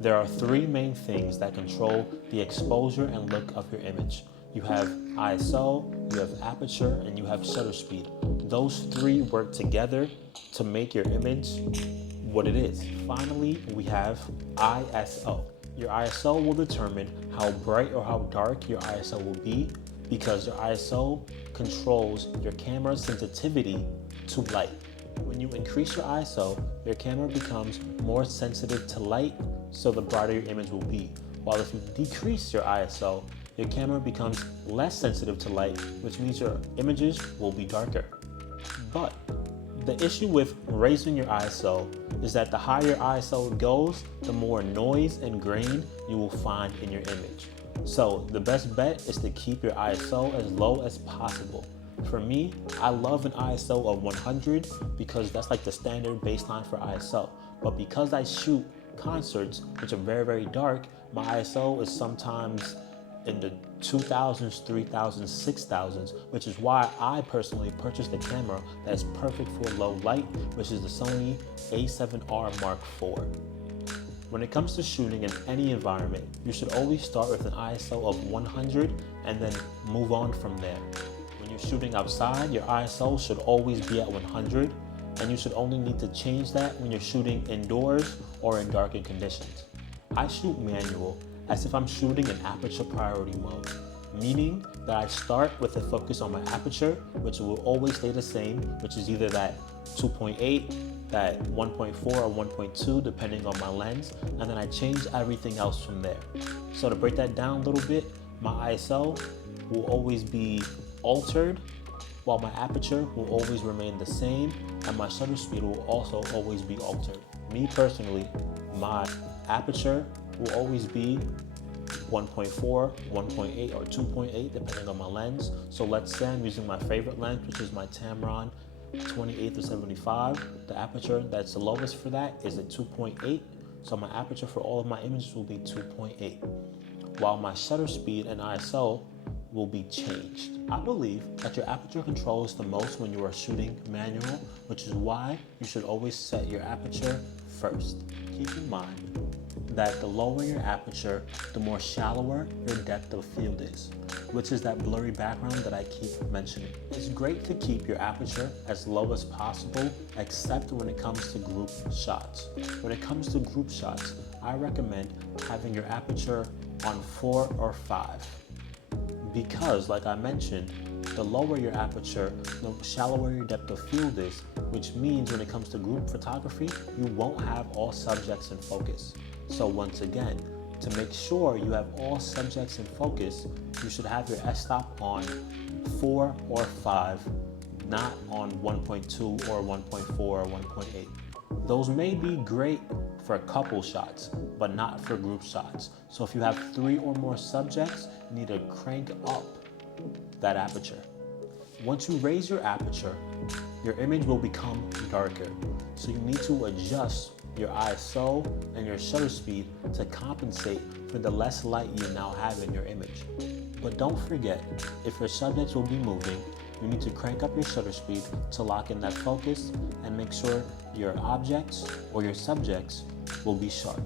There are three main things that control the exposure and look of your image. You have ISO, you have aperture, and you have shutter speed. Those three work together to make your image what it is. Finally, we have ISO. Your ISO will determine how bright or how dark your ISO will be because your ISO controls your camera's sensitivity to light. When you increase your ISO, your camera becomes more sensitive to light, so the brighter your image will be. While if you decrease your ISO, your camera becomes less sensitive to light, which means your images will be darker. But the issue with raising your ISO is that the higher ISO goes, the more noise and grain you will find in your image. So the best bet is to keep your ISO as low as possible. For me, I love an ISO of 100 because that's like the standard baseline for ISO. But because I shoot concerts, which are very, very dark, my ISO is sometimes in the 2000s, 3000s, 6000s, which is why I personally purchased a camera that is perfect for low light, which is the Sony A7R Mark IV. When it comes to shooting in any environment, you should always start with an ISO of 100 and then move on from there. When you're shooting outside, your ISO should always be at 100, and you should only need to change that when you're shooting indoors or in darkened conditions. I shoot manual as if I'm shooting in aperture priority mode, meaning that I start with a focus on my aperture, which will always stay the same, which is either that 2.8, that 1.4 or 1.2 depending on my lens, and then I change everything else from there. So to break that down a little bit, my ISO will always be altered, while my aperture will always remain the same, and my shutter speed will also always be altered. Me personally, my aperture will always be 1.4, 1.8, or 2.8 depending on my lens. So let's say I'm using my favorite lens, which is my Tamron 28-75. The aperture that's the lowest for that is at 2.8. So my aperture for all of my images will be 2.8. While my shutter speed and ISO will be changed. I believe that your aperture controls the most when you are shooting manual, which is why you should always set your aperture first. Keep in mind that the lower your aperture, the more shallower your depth of field is, which is that blurry background that I keep mentioning. It's great to keep your aperture as low as possible, except when it comes to group shots. When it comes to group shots, I recommend having your aperture on 4 or 5. Because, like I mentioned, the lower your aperture, the shallower your depth of field is, which means when it comes to group photography, you won't have all subjects in focus. So once again, to make sure you have all subjects in focus, you should have your f-stop on 4 or 5, not on 1.2 or 1.4 or 1.8. Those may be great for couple shots, but not for group shots. So if you have 3 or more subjects, you need to crank up that aperture. Once you raise your aperture, your image will become darker. So you need to adjust your ISO and your shutter speed to compensate for the less light you now have in your image. But don't forget, if your subjects will be moving, you need to crank up your shutter speed to lock in that focus and make sure your objects or your subjects will be sharp.